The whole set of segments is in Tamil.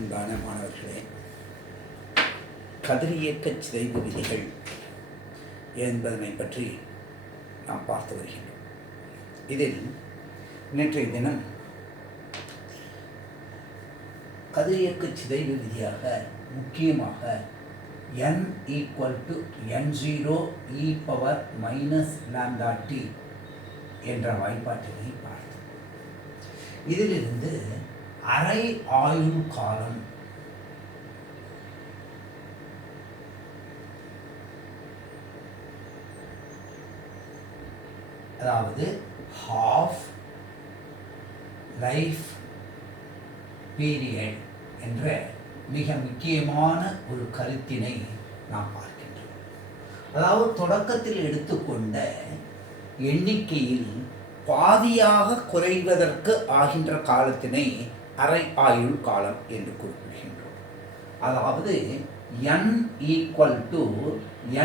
அன்பான மாணவர்களே, கதிரியக்க சிதைவு விதிகள் என்பதனை பற்றி நாம் பார்த்து வருகின்றோம். இதில் நேற்றைய தினம் கதிரியக்க சிதைவு விதியாக முக்கியமாக n = n0 e⁻ -λt என்ற வாய்ப்பாட்டினை பார்த்தோம். இதிலிருந்து அரை ஆயுள் காலம் அதாவது ஹாஃப் லைஃப் பீரியட் என்ற மிக முக்கியமான ஒரு கருத்தினை நாம் பார்க்கின்றோம். அதாவது தொடக்கத்தில் எடுத்துக்கொண்ட எண்ணிக்கையில் பாதியாக குறைவதற்கு ஆகின்ற காலத்தினை அரை ஆயுள் காலம் என்று குறிப்பிடுகின்றோம். அதாவது n =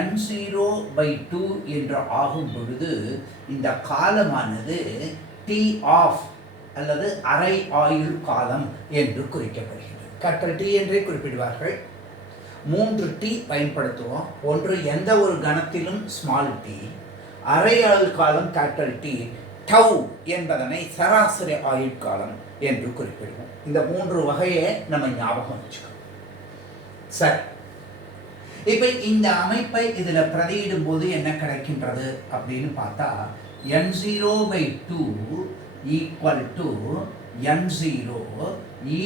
n0/2 என்று ஆகும் பொழுது இந்த காலமானது t ஆஃப் அல்லது அரை ஆயுள் காலம் என்று குறிக்கப்படுகிறது. கேபிட்டல் T என்றே குறிப்பிடுவார்கள். 3 T பயன்படுத்துவோம். ஒன்று எந்த ஒரு கணத்திலும் ஸ்மால் t, அரை ஆயுள் காலம் கேபிட்டல் T, டவ் என்பதனை சராசரி ஆயுள் காலம் என்று குறிப்பிடுவோம். இந்த 3 வகையை நம்ம ஞாபகம் வச்சுக்கணும். சரி, இப்போ இந்த அமைப்பை இதில் பிரதியிடும் போது என்ன கிடைக்கின்றது அப்படின்னு பார்த்தா n0/2 = n0 e⁻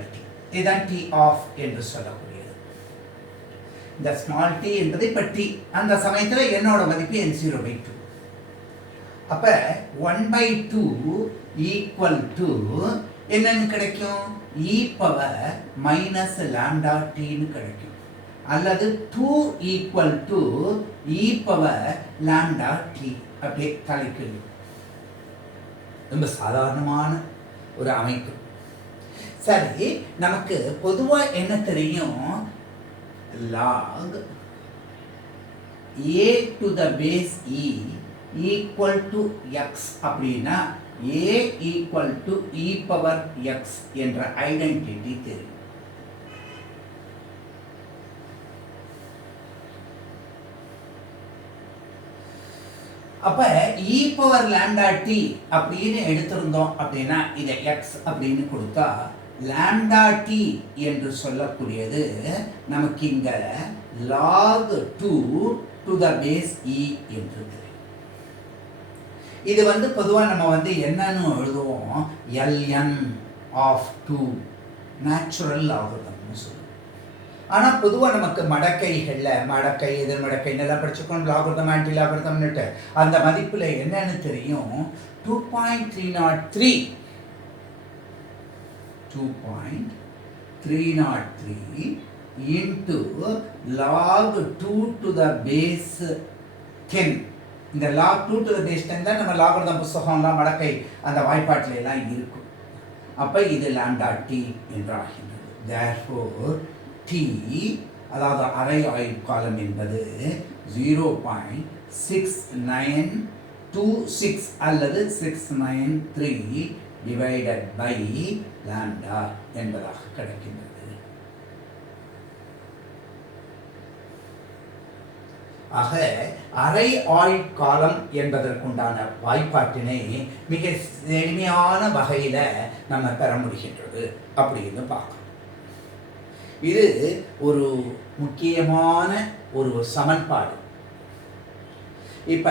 λT. இதுதான் T ஆஃப் என்று சொல்லக்கூடியது. இந்த ஸ்மால் t என்பது இப்போ T, அந்த சமயத்தில் என்னோட மதிப்பு n0/2. அப்போ 1/2 = என்னன்னு கிடைக்கும்? e⁻ λTன்னு கிடைக்கும். அல்லது 2 = e⁻λT அப்படியே தலைக்கு. ரொம்ப சாதாரணமான ஒரு அமைப்பு. சரி, நமக்கு பொதுவாக என்ன தெரியும்? log a⁻e = x அப்படின்னா a = e⁻x என்ற ஐடென்டிட்டி தெரியும். அப்ப e⁻λT அப்படின்னு எடுத்திருந்தோம் அப்படின்னா இதை x அப்படின்னு கொடுத்தா λT என்று சொல்லக்கூடியது நமக்கு இங்க log 2⁻e என்று தெரியும். இது பொதுவாக நம்ம என்னன்னு எழுதுவோம்? ln of 2 நேச்சுரல் லாகரிதம்னு சொல்லுவோம். ஆனால் பொதுவாக நமக்கு மடக்கை எதிர்மடக்கை நல்லா படிச்சுக்கணும். லாகரிதம் ஆன்டி லாகரிதம்னுட்டு அந்த மதிப்பில் என்னன்னு தெரியும்? 2.303 into log 2⁻10. இந்த log 2⁻10 தான் நம்ம லாகரிதம் புஸ்தகம்லாம் மடக்கை அந்த வாய்ப்பாட்டில் எல்லாம் இருக்கும். அப்போ இது λT என்றாகின்றது. therefore T அதாவது அரை ஆயுள் காலம் என்பது 0.6926 அல்லது 693 divided by lambda என்பதாக கிடைக்கின்றது. ஆக அரை ஆயுள் காலம் என்பதற்குண்டான வாய்ப்பாட்டினை மிக எளிமையான வகையில் நம்ம பெற முடிகின்றது அப்படின்னு பார்க்கணும். இது ஒரு முக்கியமான ஒரு சமன்பாடு. இப்ப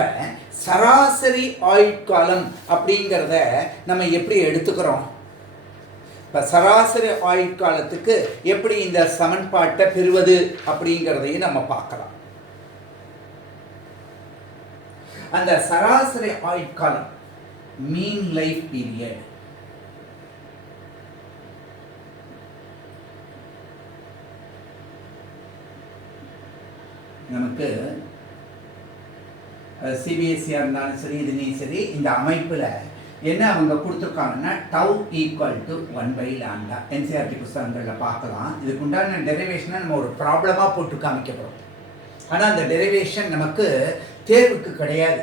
சராசரி ஆயுட்காலம் அப்படிங்கிறத நம்ம எப்படி எடுத்துக்கிறோம்? இப்ப சராசரி ஆயுட்காலத்துக்கு எப்படி இந்த சமன்பாட்டை பெறுவது அப்படிங்கிறதையும் நம்ம பார்க்கலாம். அந்த சராசரி ஆயுட்காலம் மீன் லைஃப் பீரியட் நமக்கு சிபிஎஸ்சியாக இருந்தாலும் சரி, இதுலேயும் சரி, இந்த அமைப்பில் என்ன அவங்க கொடுத்துருக்காங்கன்னா டவ் = 1/λ. என்சிஆர்டி புத்தகங்களில் பார்க்கலாம். இதுக்கு உண்டான டெரிவேஷனை நம்ம ஒரு ப்ராப்ளமாக போட்டு காமிக்க போகிறோம். ஆனால் அந்த டெரிவேஷன் நமக்கு தேர்வுக்கு கிடையாது.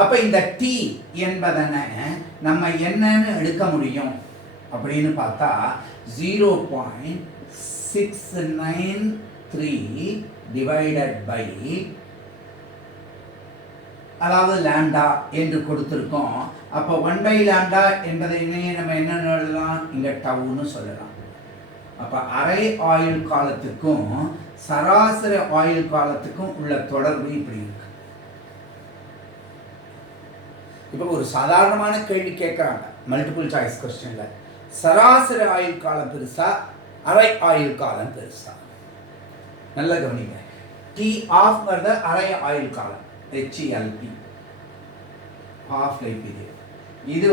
அப்ப இந்த t என்பதனை நம்ம என்னன்னு எடுக்க முடியும் அப்படின்னு பார்த்தா 0.693 divided by, அதாவது லாம்டா என்று கொடுத்திருக்கோம். அப்போ 1/λ என்பதை நம்ம என்ன எழுதலாம், இங்க டவுன்னு சொல்லலாம். அப்ப அரை ஆயுள் காலத்துக்கும் சராசரி ஆயுள் காலத்துக்கும் உள்ள தொடர்பு இப்படி இருக்கு. இப்போ ஒரு சாதாரணமான கேள்வி கேட்குறாங்க மல்டிபிள் சாய்ஸ் கொஸ்டின்ல, சராசரி ஆயுள் காலம் பெருசா அரை ஆயுள் காலம் பெருசா? நல்ல கவனிங்க. டி ஆஃப் வருது அரை ஆயுள் காலம், HELP, half life period. இது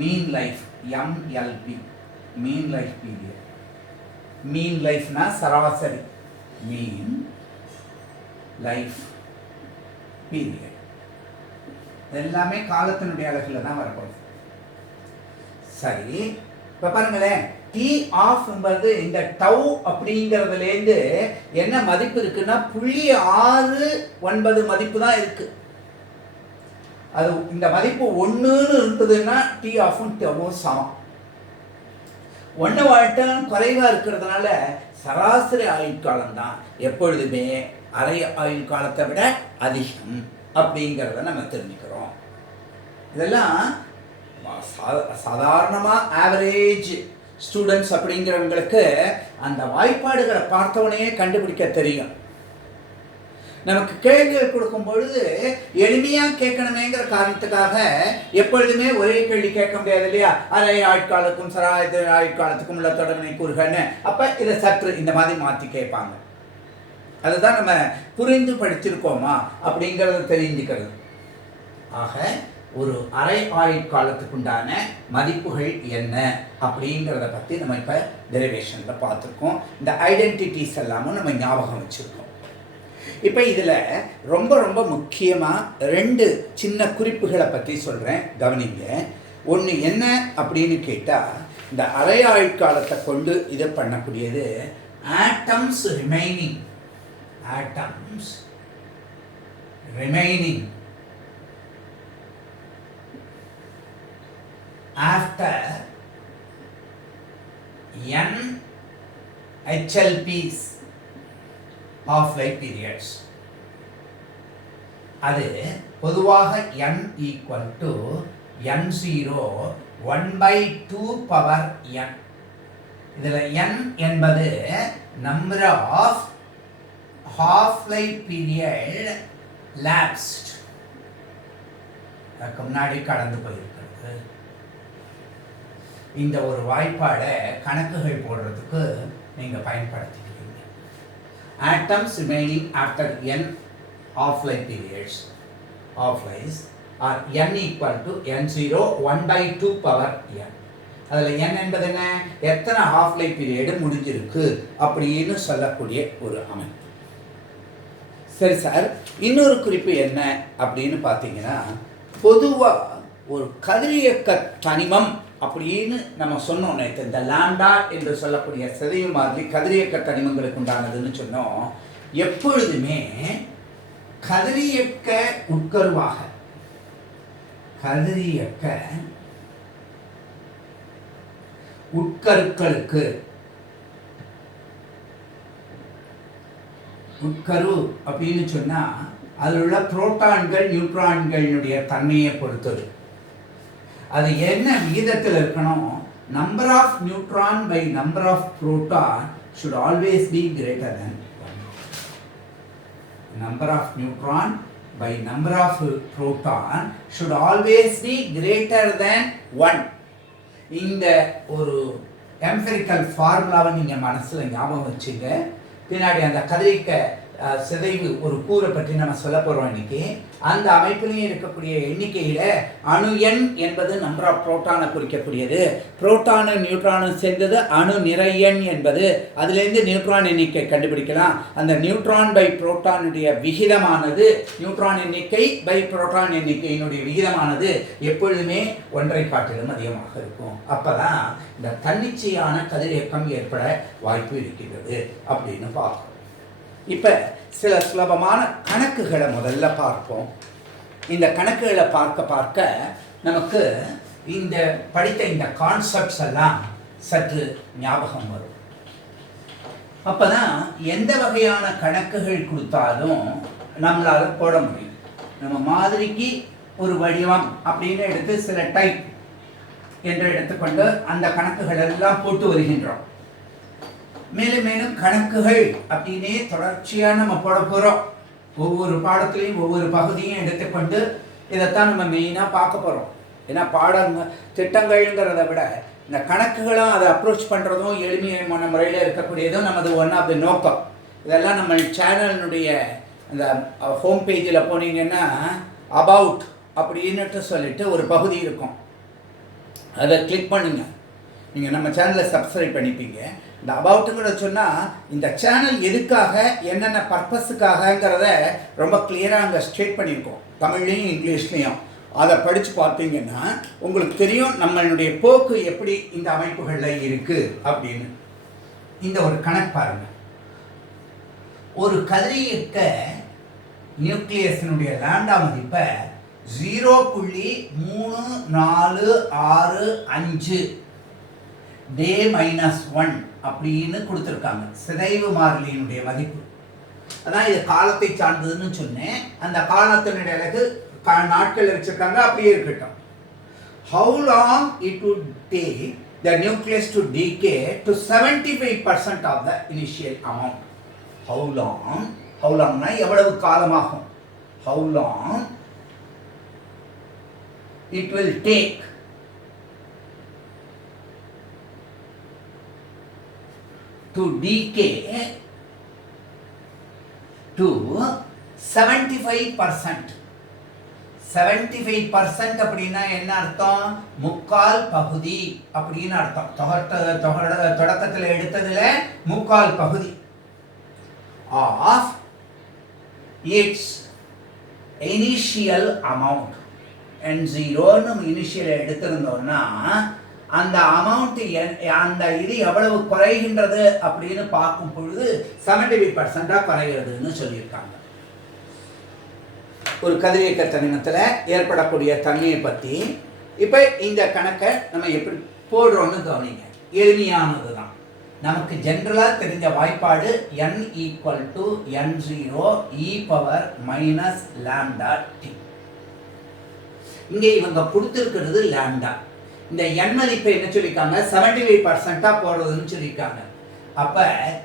mean life, MLP, mean life period. Mean லைஃப்னா சராசரி, மீன் லைஃப் பீரியட். எல்லாமே காலத்தினுடைய அழகுல தான் வரப்போகுது. சரி, இப்ப பாருங்களேன், டி ஆஃப் என்பது இந்த டவ் அப்படிங்கிறதுலேருந்து என்ன மதிப்பு இருக்குன்னா 0.69 மதிப்பு தான் இருக்கு. அது இந்த மதிப்பு 1ன்னு இருந்ததுன்னா டி ஆஃபும் டவும் சமம். 1 வாட்டும் குறைவா இருக்கிறதுனால சராசரி ஆயுள் காலம் தான் எப்பொழுதுமே அரை ஆயுள் காலத்தை விட அதிகம் அப்படிங்கிறத நம்ம தெரிஞ்சுக்கிறோம். இதெல்லாம் சாதாரணமாக ஆவரேஜ் ஸ்டூடெண்ட்ஸ் அப்படிங்கிறவங்களுக்கு அந்த வாய்ப்பாடுகளை பார்த்தவொடனே கண்டுபிடிக்க தெரியும். நமக்கு கேள்விகள் கொடுக்கும் பொழுது எளிமையாக கேட்கணுமேங்கிற காரணத்துக்காக எப்பொழுதுமே ஒரே கேள்வி கேட்க முடியாது இல்லையா? அரை ஆட்காலத்துக்கும் சராசரி ஆட்காலத்துக்கும் உள்ள தொடர்பினை கூறுகன்னு. அப்போ இதை சற்று இந்த மாதிரி மாற்றி கேட்பாங்க. அதுதான் நம்ம புரிந்து படிச்சிருக்கோமா அப்படிங்கிறத தெரிஞ்சுக்கிறது. ஆக ஒரு அரை ஆயுள் காலத்துக்குண்டான மதிப்புகள் என்ன அப்படிங்கிறத பற்றி நம்ம இப்போ டெரிவேஷனில் பார்த்துருக்கோம். இந்த ஐடென்டிட்டிஸ் எல்லாமும் நம்ம ஞாபகம் வச்சுருக்கோம். இப்போ இதில் ரொம்ப ரொம்ப முக்கியமாக 2 சின்ன குறிப்புகளை பற்றி சொல்கிறேன், கவனிங்க. ஒன்று என்ன அப்படின்னு கேட்டால், இந்த அரை ஆயுள் காலத்தை கொண்டு இதை பண்ணக்கூடியது atoms remaining, atoms remaining after n HLPs, half life periods. அது பொதுவாக n equal to n0 1/2 power n. இதில் n என்பது number of half life period lapsed, அதுக்கு முன்னாடி கடந்து போயிருக்கிறது. இந்த ஒரு வாய்ப்பாடை கணக்குகள் போடுறதுக்கு நீங்கள் பயன்படுத்திக்கிறீங்க. atoms remaining after n half life periods, half lives are n equal to n0 1/2 power n. அதில் n என்பது என்ன, எத்தனை ஹாஃப் லைஃப் பீரியடு முடிஞ்சிருக்கு அப்படின்னு சொல்லக்கூடிய ஒரு அமைப்பு. சரி சார், இன்னொரு குறிப்பு என்ன அப்படின்னு பார்த்தீங்கன்னா, பொதுவாக ஒரு கதிரியக்க தனிமம் அப்படின்னு நம்ம சொன்னோம் நேற்று. இந்த லாம்டா என்று சொல்லக்கூடிய சிதைவு மாதிரி கதிரியக்க தனிமங்களுக்கு உண்டானதுன்னு சொன்னோம். எப்பொழுதுமே கதிரியக்க உட்கருவாக, கதிரியக்க உட்கருக்களுக்கு, உட்கரு அப்படின்னு சொன்னால் அதில் உள்ள புரோட்டான்கள் நியூட்ரான்களுடைய தன்மையை பொறுத்தது. அது என்ன விகிதத்தில் இருக்கணும், number of neutron by number of proton should always be greater than 1. Number of neutron by number of proton should always be greater than 1. இந்த ஒரு எம்பரிக்கல் ஃபார்முலாவை நீங்கள் மனசில் ஞாபகம் வச்சுங்க. பின்னாடி அந்த கதிரியக்க சிதைவு ஒரு கூரை பற்றி நம்ம சொல்ல போகிறோம் இன்னைக்கு. அந்த அமைப்பிலையும் இருக்கக்கூடிய எண்ணிக்கையில் அணு எண் என்பது நம்பர் ஆஃப் புரோட்டானை குறிக்கக்கூடியது. புரோட்டானும் நியூட்ரானும் சேர்ந்தது அணு நிறை எண் என்பது. அதுலேருந்து நியூட்ரான் எண்ணிக்கை கண்டுபிடிக்கலாம். அந்த நியூட்ரான் பை புரோட்டானுடைய விகிதமானது, நியூட்ரான் எண்ணிக்கை பை புரோட்டான் எண்ணிக்கையினுடைய விகிதமானது எப்பொழுதுமே 1 காட்டிலும் அதிகமாக இருக்கும். அப்போ தான் இந்த தன்னிச்சையான கதிரியக்கம் ஏற்பட வாய்ப்பு இருக்கிறது அப்படின்னு பார்ப்போம். இப்போ சில சுலபமான கணக்குகளை முதல்ல பார்ப்போம். இந்த கணக்குகளை பார்க்க பார்க்க நமக்கு இந்த படித்த இந்த கான்செப்ட்ஸ் எல்லாம் சற்று ஞாபகம் வரும். அப்போ தான் எந்த வகையான கணக்குகள் கொடுத்தாலும் நம்மளால் போட முடியும். நம்ம மாதிரிக்கு ஒரு வடிவம் அப்படின்னு எடுத்து சில டைப் என்று எடுத்துக்கொண்டு அந்த கணக்குகள் எல்லாம் போட்டு வருகின்றோம். மேலும் மேலும் கணக்குகள் அப்படின்னே தொடர்ச்சியாக நம்ம போட போகிறோம். ஒவ்வொரு பாடத்துலையும் ஒவ்வொரு பகுதியும் எடுத்துக்கொண்டு இதைத்தான் நம்ம மெயினாக பார்க்க போகிறோம். ஏன்னா திட்டங்கள்ங்கிறத விட இந்த கணக்குகளும் அதை அப்ரோச் பண்ணுறதும் எளிமையான முறையில் இருக்கக்கூடியதும் நமது ஒன் ஆஃப் த நோக்கம். இதெல்லாம் நம்ம சேனலினுடைய அந்த ஹோம் பேஜில் போனீங்கன்னா அபவுட் அப்படின்னுட்டு சொல்லிட்டு ஒரு பகுதி இருக்கும். அதை கிளிக் பண்ணுங்கள், நீங்கள் நம்ம சேனலை சப்ஸ்கிரைப் பண்ணிப்பீங்க. இந்த அபவுட்டுங்கிற சொன்னால் இந்த சேனல் எதுக்காக என்னென்ன பர்பஸுக்காகங்கிறத ரொம்ப கிளியராக அங்கே ஸ்டேட் பண்ணியிருக்கோம், தமிழ்லேயும் இங்கிலீஷ்லேயும். அதை படித்து பார்த்தீங்கன்னா உங்களுக்கு தெரியும் நம்மளுடைய போக்கு எப்படி இந்த அமைப்புகளில் இருக்குது அப்படின்னு. இந்த ஒரு கணக்கு பாருங்கள். ஒரு கதிரியக்க நியூக்ளியஸினுடைய லாம்டா மதிப்பை 0.3465 டே -1 அப்படின்னு கொடுத்துருக்காங்க. சிதைவு மாறிலியினுடைய மதிப்பு. அதான் இது காலத்தை சார்ந்ததுன்னு சொன்னேன். அந்த காலத்தினுடைய அழகு நாட்கள் வச்சிருக்காங்க, அப்படியே இருக்கட்டும். How long it would take the nucleus to decay to 75% of the initial amount? How long எவ்வளவு காலமாகும்? How long it will take to decay to 75%. 75% அப்படின்னா என்ன அர்த்தம்? முக்கால் பகுதி அப்படின்னு அர்த்தம். தொடக்கத்தில் எடுத்ததுல முக்கால் பகுதி ஆஃப் இட்ஸ் இனிஷியல் அமௌண்ட். N0ன்னு இனிஷியல் எடுத்திருந்தோம்னா அந்த அமௌண்ட் அந்த இது எவ்வளவு குறைகின்றது அப்படின்னு பார்க்கும் பொழுது 75% குறைகிறதுன்னு சொல்லியிருக்காங்க. ஒரு கதிரியக்க தனிமத்தில் ஏற்படக்கூடிய தன்மையை பற்றி இப்போ இந்த கணக்கை நம்ம எப்படி போடுறோன்னு கவனிங்க. எளிமையானது தான். நமக்கு ஜென்ரலாக தெரிஞ்ச வாய்ப்பாடு n = n0 e⁻ -λt. இங்கே இவங்க கொடுத்துருக்கிறது லாம்டா. இந்த n மதிப்பை என்ன சொல்லியிருக்காங்க? 75% போடுறதுன்னு சொல்லியிருக்காங்க. அப்போ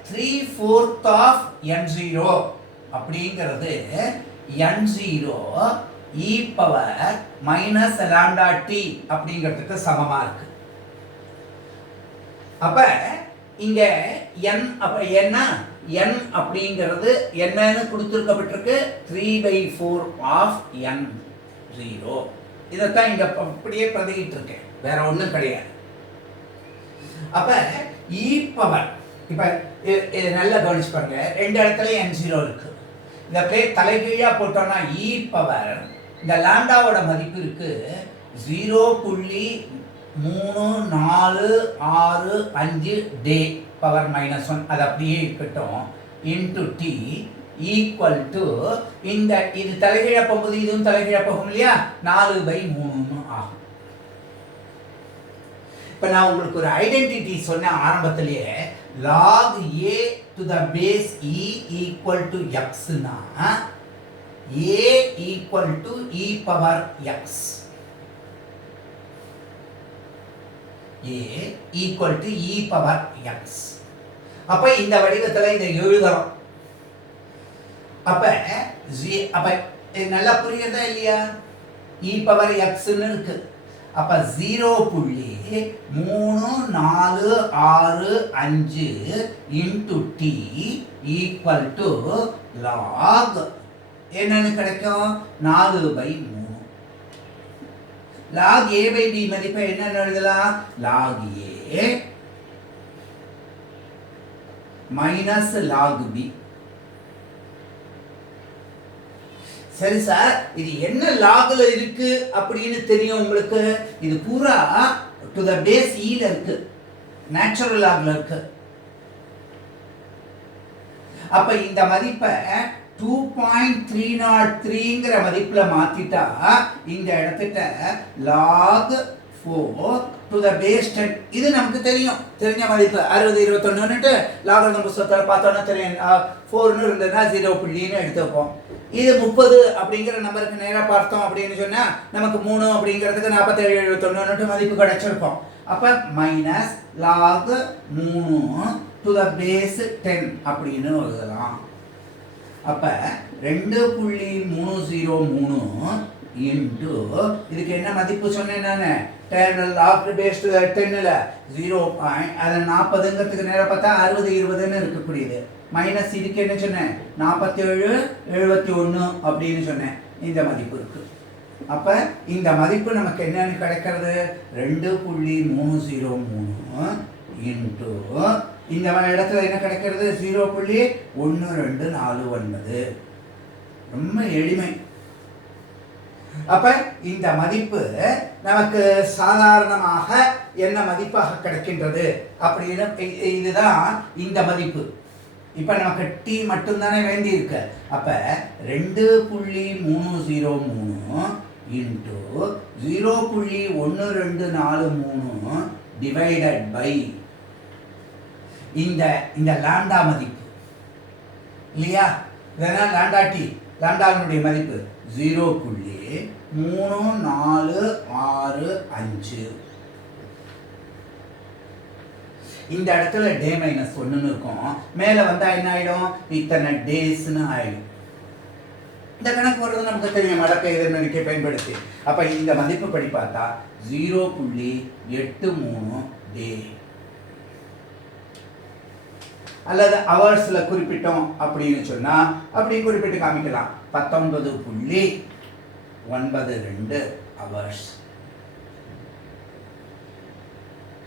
3/4 n0 அப்படிங்கிறது n0 e⁻ -λt அப்படிங்கிறதுக்கு சமமாக இருக்கு. அப்போ இங்கே n அப்போ என்ன n அப்படிங்கிறது என்னன்னு கொடுத்துருக்கப்பட்டிருக்கு? 3/4 of n0. இதைத்தான் இங்கே அப்படியே பிரதிக்கிட்டு இருக்கேன், வேற ஒன்றும் கிடையாது. அப்போ e⁻ இப்போ இது நல்லா கவனிச்சு பாருங்க. ரெண்டு இடத்துல n0 இருக்கு. இந்த பிளேட் தலைகீழாக போட்டோம்னா e⁻ இந்த லாம்டாவோட மதிப்பு இருக்கு 0.3465 டே பவர் -1. அது அப்படியே இருக்கட்டும். இன்டு டி ஈக்குவல் டு இந்த இது தலைகீழாக போகுது, இதுவும் தலைகீழாக போகும் இல்லையா, 4/3 ஆகும். இப்போ நான் உங்களுக்கு ஒரு ஐடென்டிட்டி சொன்ன ஆரம்பத்திலேயே log a to the base e equal to x னா a equal to e⁻x. a equal to e⁻x. அப்ப இந்த வடிவத்தில் இதை எழுதலாம். அப்ப நல்லா புரியுதா இல்லையா? e⁻x இருக்கு. அப்ப 0.3465 into t equal to log என்னன்னு கிடைக்கும்? 4/3. லாக் a/b மதிப்பை என்னன்னு எழுதலாம்? Log a minus log b. சரி சார், இது என்ன லாக்ல இருக்கு அப்படின்னு தெரியும் உங்களுக்கு? இது பூரா டு த பேஸ் ஈல இருக்கு, நேச்சுரல் லாக்ல இருக்கு. அப்ப இந்த மதிப்பை 2.303ங்கிற மதிப்பில் மாற்றிட்டா இந்த இடத்துட்ட log 4 to the base 10. இது நமக்கு தெரிஞ்ச மதிப்பு 60 21ன்னுட்டு லாகரிதம் புத்தகத்தில் பார்த்தோன்னா தெரியும். 4ன்னு இருந்ததுன்னா 0.ன்னு எடுத்துப்போம். இது 30 அப்படிங்கிற நம்பருக்கு நேராக பார்த்தோம் அப்படின்னு சொன்னால் நமக்கு 3 அப்படிங்கிறதுக்கு 47 71ன்னுட்டு மதிப்பு கிடைச்சிருப்போம். அப்போ minus log 3 to the base 10 அப்படின்னு எழுதலாம். அப்போ 2.303 இன்ட்டு இதுக்கு என்ன மதிப்பு சொன்னேன் நான் 10 log base 10ல் 0. அதை 40ங்கிறதுக்கு நேராக பார்த்தா 60 20ன்னு இருக்கக்கூடியது. மைனஸ் இதுக்கு என்ன சொன்னேன் 47 71 அப்படின்னு சொன்னேன். இந்த மதிப்பு இருக்கு. அப்போ இந்த மதிப்பு நமக்கு என்னன்னு கிடைக்கிறது 2.303 இன்ட்டு இந்த இடத்துல என்ன கிடைக்கிறது 0.1249. ரொம்ப எளிமை. அப்ப இந்த மதிப்பு நமக்கு சாதாரணமாக என்ன மதிப்பாக கிடைக்கின்றது அப்படின்னு இதுதான் இந்த மதிப்பு. இப்ப நமக்கு டி மட்டும்தானே வேண்டி இருக்கு. அப்ப 2.303 இன்ட்டு 0.1243 டிவைடட் பை இந்த லாண்டா மதிப்பு இல்லையா. இதனால் லாண்டா டி லாண்டாவினுடைய மதிப்பு 0.3465. இந்த இடத்துல டே மைனஸ் 1ன்னு இருக்கும். மேலே வந்தால் என்ன ஆகிடும் இத்தனை டேஸ்ன்னு ஆகிடும். இந்த கணக்கு வர்றது நமக்கு தெரியும் மடக்கை எதிர்மணிக்கை பயன்படுத்தி. அப்போ இந்த மதிப்பு படி பார்த்தா 0.83 டே. அல்லது ஹவர்ஸில் குறிப்பிட்டோம் அப்படின்னு சொன்னால் அப்படி குறிப்பிட்டு காமிக்கலாம் 19.92 ஹவர்ஸ்.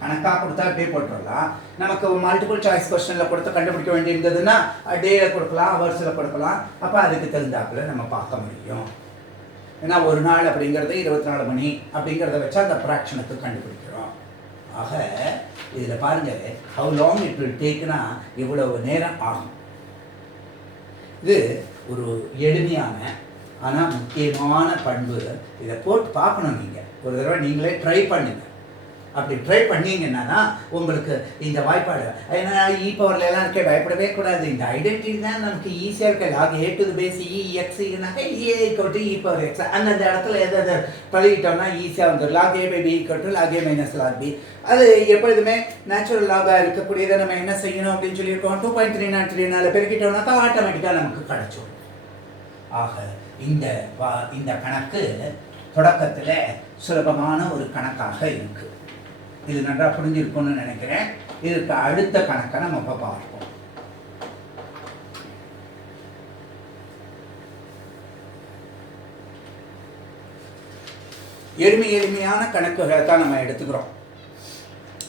கணக்காக கொடுத்தா டே போட்டுடலாம். நமக்கு மல்டிபிள் சாய்ஸ் கொஸ்டினில் கொடுத்து கண்டுபிடிக்க வேண்டியிருந்ததுன்னா டேயில் கொடுக்கலாம் ஹவர்ஸில் கொடுக்கலாம். அப்போ அதுக்கு தெரிஞ்சாப்புல நம்ம பார்க்க முடியும். ஏன்னா ஒரு நாள் அப்படிங்கிறது 24 மணி அப்படிங்கிறத வச்சு அந்த ஃப்ராக்ஷனுக்கு கண்டுபிடிக்கிறோம். ஆக இதில் பாருங்கள் ஹவு லாங் இட் வில் டேக்னா இவ்வளவு நேரம் ஆகும். இது ஒரு எளிமையான ஆனால் முக்கியமான பண்பு. இதை போட்டு பார்க்கணும். நீங்கள் ஒரு தடவை நீங்களே ட்ரை பண்ணுங்கள். அப்படி ட்ரை பண்ணிங்கன்னா உங்களுக்கு இந்த வாய்ப்பாடு ஏன்னா பவர்லாம் இருக்க பயப்படவே கூடாது. இந்த ஐடென்டிட்டி தான் நமக்கு ஈஸியாக இருக்க. லாக் ஏ டு பேஸ் எக்ஸுனாக்க பவர் எக்ஸ் அந்தந்த இடத்துல எதை பழகிட்டோம்னா ஈஸியாக வந்துடும். Log A by B log A minus log B. அது எப்பொழுதுமே நேச்சுரல் லாகாக இருக்கக்கூடியதை நம்ம என்ன செய்யணும் அப்படின்னு சொல்லியிருக்கோம் 2.303 பெருக்கிட்டோம்னாக்கா ஆட்டோமேட்டிக்காக நமக்கு கிடைச்சிடும். ஆக இந்த கணக்கு தொடக்கத்தில் சுலபமான ஒரு கணக்காக இருக்குது. இது நன்றாக புரிஞ்சிருக்கும்னு நினைக்கிறேன். இதுக்கு அடுத்த கணக்கை நம்ம இப்போ பார்ப்போம். எளிமையான கணக்குகளை தான் நம்ம எடுத்துக்கிறோம்.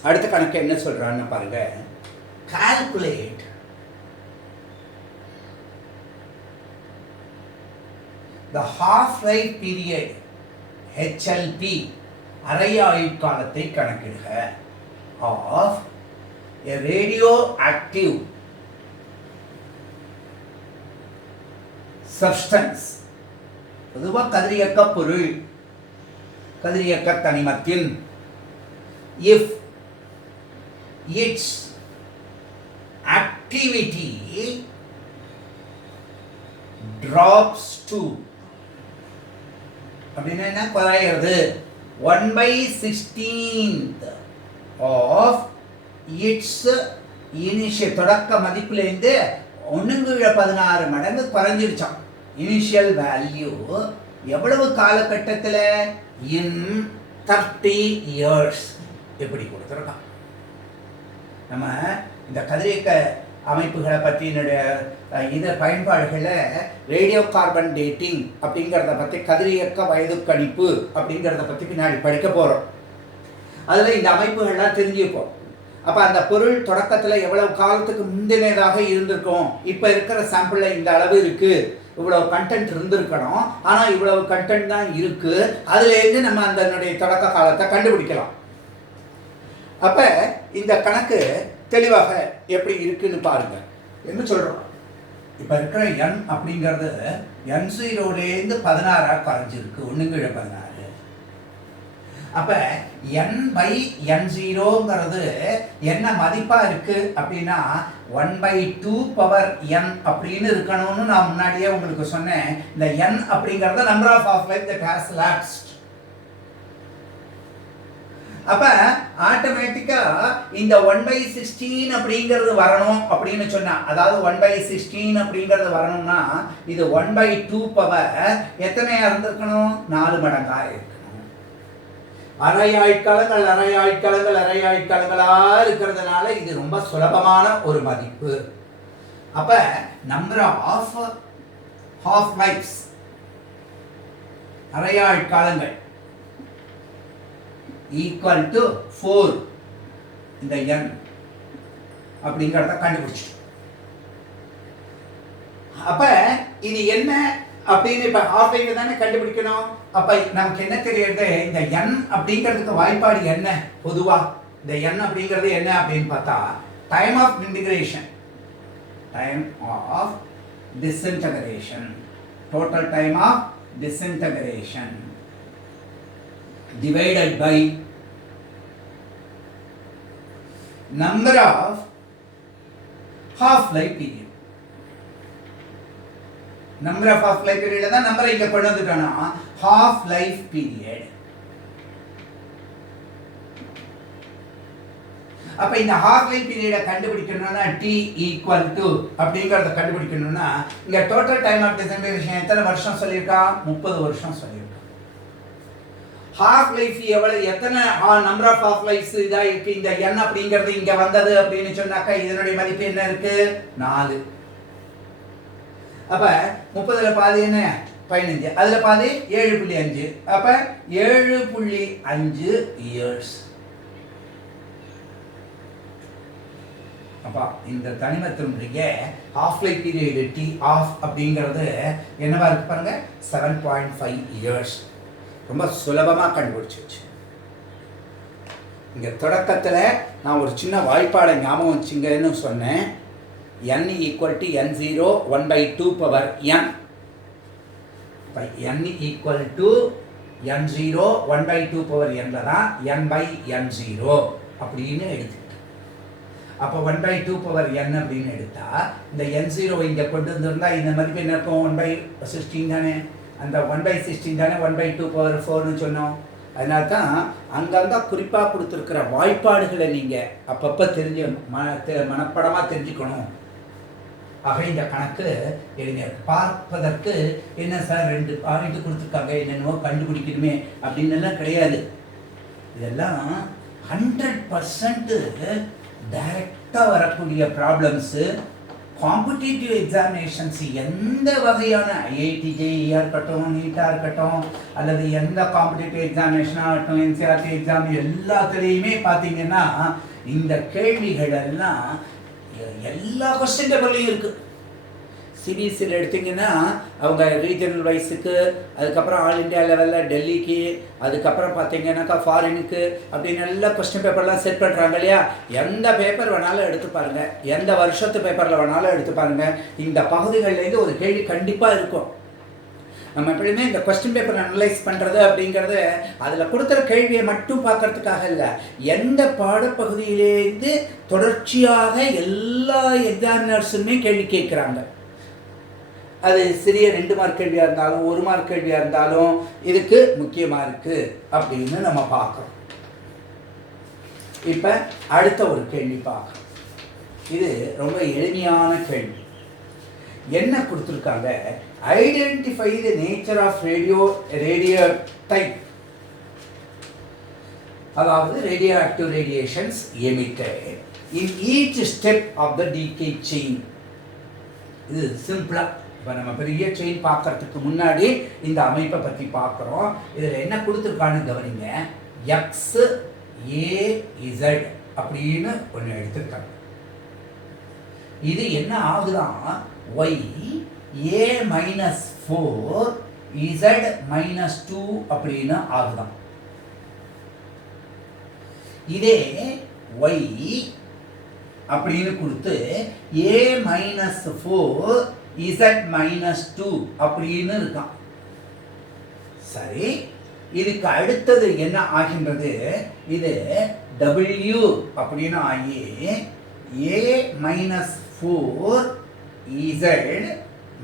அடுத்த கணக்கு என்ன சொல்றான்னு பாருங்க. Calculate the half-life period HLP அரை ஆயுட்காலத்தை கணக்கிடுக of a radioactive substance. பொதுவாக கதிரியக்க பொருள் கதிரியக்க தனிமத்தின் if its activity drops to அப்படின்னா என்ன குறையிறது 1/16 of its இனிஷியல் தொடக்க மதிப்புலேருந்து 1/16 மடங்கு குறைஞ்சிருச்சான். இனிஷியல் வேல்யூ எவ்வளவு காலகட்டத்தில் இன் 30 years எப்படி கொடுத்துருக்கான். நம்ம இந்த கதிரியக்க அமைப்புகளை பற்றினுடைய பயன்பாடுகளை ரேடியோ கார்பன் டேட்டிங் அப்படிங்கிறத பற்றி கதிரியக்க வயது கணிப்பு அப்படிங்கிறத பற்றி பின்னாடி படிக்க போகிறோம். அதில் இந்த அமைப்புகள்லாம் தெரிஞ்சுப்போம். அப்போ அந்த பொருள் தொடக்கத்தில் எவ்வளவு காலத்துக்கு முந்தினதாக இருந்திருக்கும். இப்போ இருக்கிற சாம்பிளில் இந்த அளவு இருக்குது, இவ்வளவு கண்டென்ட் இருந்திருக்கணும், ஆனால் இவ்வளவு கண்டென்ட் தான் இருக்குது. அதுலேருந்து நம்ம அதனுடைய தொடக்க காலத்தை கண்டுபிடிக்கலாம். அப்போ இந்த கணக்கு தெளிவாக எப்படி இருக்குன்னு பாருங்க. என்ன சொல்கிறோம் இப்போ இருக்கிற n அப்படிங்கிறது n0லேருந்து 16 குறைஞ்சிருக்கு, 1/16. அப்போ n/n0ங்கிறது என்ன மதிப்பாக இருக்குது அப்படின்னா 1/2 அப்படின்னு இருக்கணும்னு நான் முன்னாடியே உங்களுக்கு சொன்னேன். இந்த n அப்படிங்கிறது number of half life that has lapsed. அப்ப ஆட்டோமேட்டிக்கா இந்த 1/16 அப்படிங்கிறது வரணும் அப்படின்னு சொன்னா, அதாவது 1/16 அப்படிங்கிறது வரணும்னா இது 1/2 எத்தனையா இருந்திருக்கணும்? 4 மடங்கா இருக்கணும். அரை ஆயுட்காலங்களா இருக்கிறதுனால இது ரொம்ப சுலபமான ஒரு மதிப்பு. அப்ப நம்பர் ஆஃப் ஹாஃப் லைஃப்ஸ், அரை ஆயுட்காலங்கள் ஈக்குவல் டு 4 இந்த n அப்படிங்கிறத கண்டுபிடிச்சிட்டோம். அப்ப இது என்ன அப்படின்னு இப்ப ஹாஃப் லைஃப் தானே கண்டுபிடிக்கணும். அப்ப நமக்கு என்ன தெரியுது? இந்த n அப்படிங்கிறதுக்கு வாய்ப்பாடு என்ன? பொதுவா இந்த n அப்படிங்கிறது என்ன அப்படின்னு பார்த்தா time of integration, time of disintegration, total time of disintegration divided by number of half life period. number of half life period தான் நம்பரை இங்க கொண்டு வந்துட்டோம்னா half life period. அப்ப இந்த half life period கண்டுபிடிக்கணும்னா t equal to அப்படிங்கறத கண்டுபிடிக்கணும்னா இங்க total time of disintegration எத்தனை வருஷம் சொல்லிருக்கா? 30 வருஷம் சொல்லிருக்கா. half life எவ்வளவு, எத்தனை நம்பர் ஆஃப் half lives இதா இருக்கு? இந்த n அப்படிங்கிறது இங்க வந்தது அப்படின்னு சொன்னாக்கா இதனுடைய மதிப்பு என்ன இருக்கு? 4. அப்ப 30ல பாதி என்ன? 15. அதுல பாதி 7.5. அப்ப 7.5 இயர்ஸ். அப்ப இந்த தனிமத்தினுடைய half life period t off அப்படிங்கிறது என்னவா இருக்கு பாருங்க, 7.5 இயர்ஸ். ரொம்ப சுலபமாக கண்டுபிடிச்சிச்சு. இங்கே தொடக்கத்தில் நான் ஒரு சின்ன வாய்ப்பாடை ஞாபகம் வச்சுங்கன்னு சொன்னேன். n ஈக்குவல் டு n0 1/2 இப்போ n ஈக்குவல் டு n0 1/2 தான் n/n0 அப்படின்னு எடுத்துக்கிட்டேன். அப்போ 1/2 அப்படின்னு எடுத்தா இந்த n0 இங்கே கொண்டு வந்திருந்தா இந்த மதிப்பு என்ன இருக்கும்? 1/16 தானே. அந்த 1/16 தானே 1/2 சொன்னோம். அதனால தான் அங்கங்கே குறிப்பாக கொடுத்துருக்கிற வாய்ப்பாடுகளை நீங்கள் அப்பப்போ தெரிஞ்சு மனப்படமாக தெரிஞ்சுக்கணும். ஆக இந்த கணக்கு எளிமையாக பார்ப்பதற்கு என்ன சார் 2 பாயிண்ட் கொடுத்துருக்காங்க, என்னென்னவோ கண்டுபிடிக்கணுமே அப்படின்னுலாம் கிடையாது. இதெல்லாம் 100% டைரெக்டாக வரக்கூடிய ப்ராப்ளம்ஸு. காம்படிட்டிவ் எக்ஸாமினேஷன்ஸ் எந்த வகையான ஐஐடி ஜேஇஆ இருக்கட்டும், நீட்டாக இருக்கட்டும், அல்லது எந்த காம்படிட்டிவ் எக்ஸாமினேஷனாக இருக்கட்டும், என்சிஆர்டி எக்ஸாம் எல்லாத்துலேயுமே பார்த்தீங்கன்னா இந்த கேள்விகள் எல்லாம் எல்லா கொஸ்டின் பேப்பர்லையும் இருக்குது. சிபிஎஸ்சியில் எடுத்திங்கன்னா அவங்க ரீஜனல் வைஸுக்கு, அதுக்கப்புறம் ஆல் இண்டியா லெவலில் டெல்லிக்கு, அதுக்கப்புறம் பார்த்தீங்கன்னாக்கா ஃபாரினுக்கு அப்படின்னு எல்லா கொஸ்டின் பேப்பர்லாம் செட் பண்ணுறாங்க இல்லையா. எந்த பேப்பர் வேணாலும் எடுத்து பாருங்கள், எந்த வருஷத்து பேப்பரில் வேணாலும் எடுத்து பாருங்கள், இந்த பகுதிகளிலேருந்து ஒரு கேள்வி கண்டிப்பாக இருக்கும். நம்ம எப்படியுமே இந்த கொஸ்டின் பேப்பர் அனலைஸ் பண்ணுறது அப்படிங்கிறது அதில் கொடுக்குற கேள்வியை மட்டும் பார்க்கறதுக்காக இல்லை, எந்த பாடப்பகுதியிலேருந்து தொடர்ச்சியாக எல்லா எக்ஸாமினர்ஸுமே கேள்வி கேட்குறாங்க. அது சிறிய 2 மார்க் கேள்வியாக இருந்தாலும் 1 மார்க் கேள்வியாக இருந்தாலும் இதுக்கு முக்கியமாக இருக்குது அப்படின்னு நம்ம பார்க்குறோம். இப்போ அடுத்த ஒரு கேள்வி பார்க்குறோம். இது ரொம்ப எளிமையான கேள்வி. என்ன கொடுத்துருக்காங்க? Identify the nature of radio type, அதாவது radioactive radiations emitted in each step of the decay chain. இது சிம்பிளாக இப்போ நம்ம பெரிய செயின் பார்க்கறதுக்கு முன்னாடி இந்த அமைப்பை பற்றி பார்க்குறோம். இதில் என்ன கொடுத்துருக்கான்னு கவனிங்க. XAZ அப்படின்னு ஒன்று எடுத்துருக்காங்க. இது என்ன ஆகுதான்? YA-4Z-2 அப்படின்னு ஆகுதான். இதே Y அப்படின்னு கொடுத்து A-4 z மைனஸ் 2 அப்படின்னு இருக்கான். சரி, இதுக்கு அடுத்தது என்ன ஆகின்றது? இது w அப்படின்னு ஆகி a மைனஸ் 4 z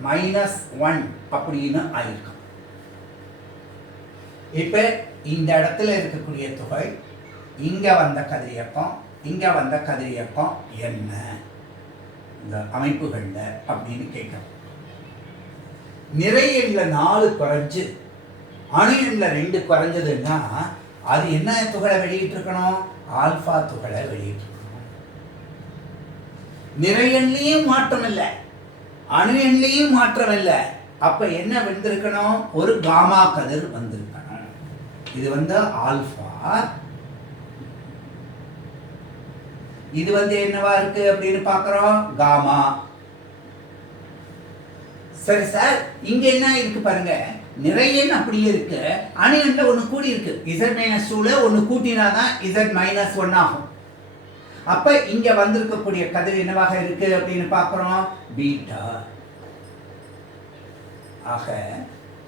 மைனஸ் 1 அப்படின்னு ஆயிருக்கும். இப்போ இந்த இடத்துல இருக்கக்கூடிய துகள் இங்க வந்த கதிரியக்கம், இங்க வந்த கதிரியக்கம் என்ன இந்த அமைப்புகள்ல அப்படின்னு கேட்கணும். நிறை எண்ல 4 குறைஞ்சு அணு எண்ல 2 குறைஞ்சதுன்னா அது என்ன துகளை வெளியிட்டு இருக்கணும்? ஆல்பா துகளை வெளியிட்டிருக்கணும். நிறை எண்லையும் மாற்றம் இல்லை, அணு எண்லையும் மாற்றம் இல்லை. அப்ப என்ன வந்திருக்கணும்? ஒரு காமா கதிர் வந்திருக்கணும். இது வந்து ஆல்பா, இது வந்து என்னவா இருக்கு அப்படின்னு பார்க்கிறோம், காமா. சரி சார், இங்க என்ன இருக்கு பாருங்க, நிறைய அப்படியே இருக்கு, அணு எண்ல ஒன்று கூடி இருக்கு. z மைனஸ் 2ல ஒன்று கூட்டினாதான் z மைனஸ் 1 ஆகும். அப்ப இங்க வந்திருக்கக்கூடிய கதிர் என்னவாக இருக்கு அப்படின்னு பார்க்கிறோம், பீட்டா. ஆக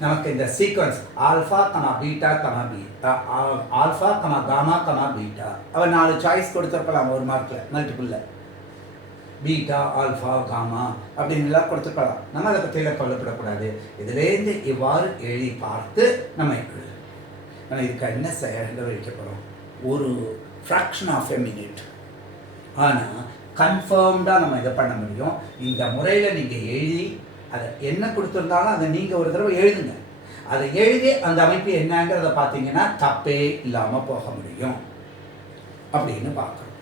நமக்கு இந்த sequence alpha comma beta comma beta, alpha comma gamma comma beta, அவன் 4 சாய்ஸ் கொடுத்துருக்கலாம் ஒரு மார்க்ல மல்டிபிள்ல. பீட்டா, ஆல்ஃபா, காமா அப்படின்னு எல்லாம் கொடுத்துருக்கலாம். நம்ம அதை பற்றியெல்லாம் கொல்லப்படக்கூடாது. இதுலேருந்து இவ்வாறு எழுதி பார்த்து நம்ம இதுக்கு என்ன செயல்கள் வைக்க போகிறோம்? ஒரு ஃப்ராக்ஷன் ஆஃப் எ மினிட். ஆனால் கன்ஃபார்ம்டாக நம்ம இதை பண்ண முடியும். இந்த முறையில் நீங்கள் எழுதி அதை என்ன கொடுத்துருந்தாலும் அதை நீங்கள் ஒரு தடவை எழுதுங்க. அதை எழுதி அந்த அமைப்பு என்னங்கிறத பார்த்தீங்கன்னா தப்பே இல்லாமல் போக முடியும் அப்படின்னு பார்க்குறோம்.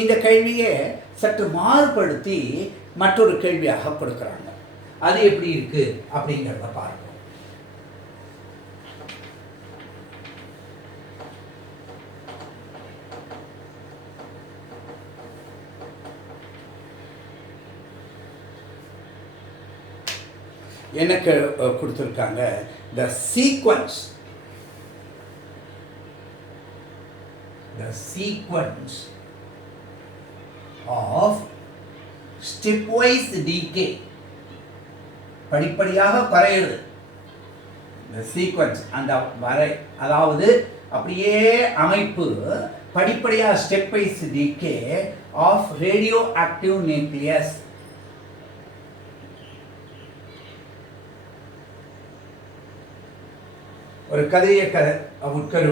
இந்த கேள்வியை சற்று மாறுபடுத்தி மற்றொரு கேள்வியாக கொடுக்குறாங்க. அது எப்படி இருக்கு அப்படிங்கிறத பார்ப்போம். எனக்கு கொடுத்துருக்காங்க the sequence of stepwise decay, படிப்படியாக குறையுது. the sequence அந்த வரை, அதாவது அப்படியே அமைப்பு படிப்படியாக stepwise decay of radioactive nucleus. ஒரு கதிரியக்க உட்கரு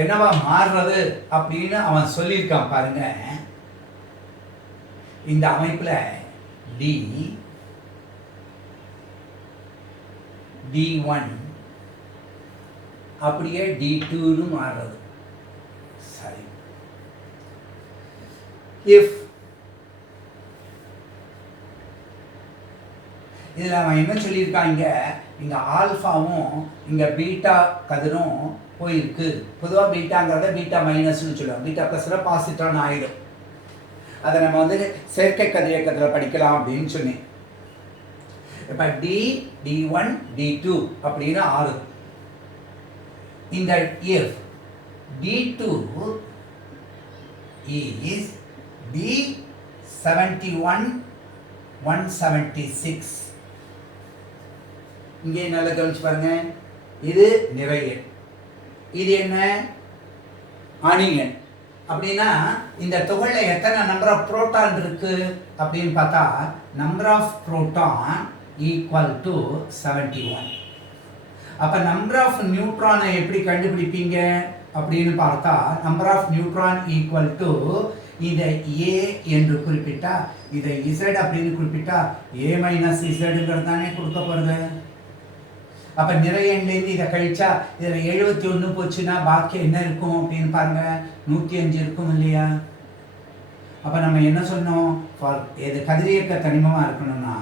என்னவா மாறுறது அப்படின்னு அவன் சொல்லியிருக்கான் பாருங்க. இந்த அமைப்புல D1 அப்படியே D2 மாறுறது. சரி, இஃப் இதில் அவன் என்ன சொல்லியிருக்காங்க, இங்கே ஆல்ஃபாவும் இங்கே பீட்டா கதிரும் போயிருக்கு. பொதுவாக பீட்டாங்கிறத பீட்டா மைனஸ்னு சொல்லுவாங்க, பீட்டா ப்ளஸில் பாசிட்டிவ்னு ஆகிடும். அதை நம்ம வந்து செயற்கை கதிரியக்கத்தில் படிக்கலாம் அப்படின்னு சொன்னேன். இப்போ D1 D2 அப்படின்னு ஆறுது. இந்த இஃப் D2 is D71 176, இங்கே நல்லா கவனிச்சு பாருங்க. இது நிறைய, இது என்ன அணியன். அப்படின்னா இந்த துகளில் எத்தனை நம்பர் ஆஃப் புரோட்டான் இருக்கு அப்படின்னு பார்த்தா number of proton equal to 71. அப்போ நம்பர் ஆஃப் நியூட்ரானை எப்படி கண்டுபிடிப்பீங்க அப்படின்னு பார்த்தா number of neutron equal to இதை ஏ என்று குறிப்பிட்டா இதை இசட் அப்படின்னு குறிப்பிட்டா ஏ மைனஸ் இசடுங்கிறது தானே கொடுக்க போகிறது. அப்போ நிறைய எண்லேருந்து இதை கழிச்சா இதில் 71 போச்சுன்னா பாக்கி என்ன இருக்கும் அப்படின்னு பாருங்க, 105 இருக்கும் இல்லையா. அப்போ நம்ம என்ன சொன்னோம், இது கதிரியக்க தனிமமாக இருக்கணும்னா